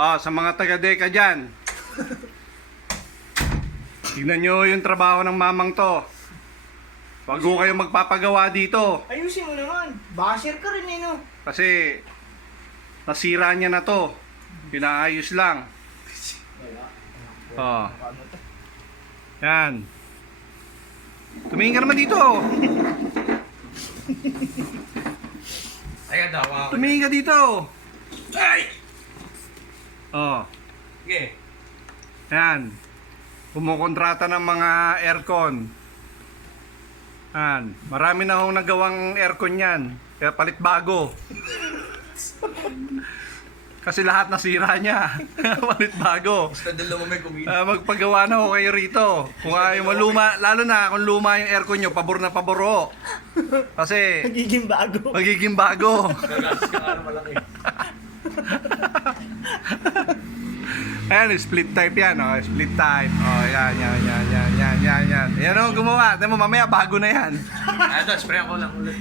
Sa mga taga-deka dyan. Tignan nyo yung trabaho ng mamang to. Wag ho kayong magpapagawa dito. Ayusin mo naman. Basher ka rin no. Kasi nasira niya na to. Pinaayos lang. Oh. Yan. Tumingin ka naman dito. Ayan daw ako. Tumingin ka dito. Ay! Oh. Sige. Yan. Kumukontrata ng mga aircon. Yan. Marami na akong nagawang aircon yan. Kaya palit bago. Kasi lahat nasira niya. Palit bago. Basta doon lumamay kumita. Magpagawa na ho kayo rito. Kung ayaw mo luma, lalo na kung luma yung aircon nyo, pabor na pabor ho. Kasi Nagiging bago. magiging bago. Gagastos ka nga ng malaki. Ayan, split type yan, oh. Split type. Oh, yan. Yan, oh, gumawa. Tignan mo, mamaya bago na yan. Ito, spray ako lang ulit.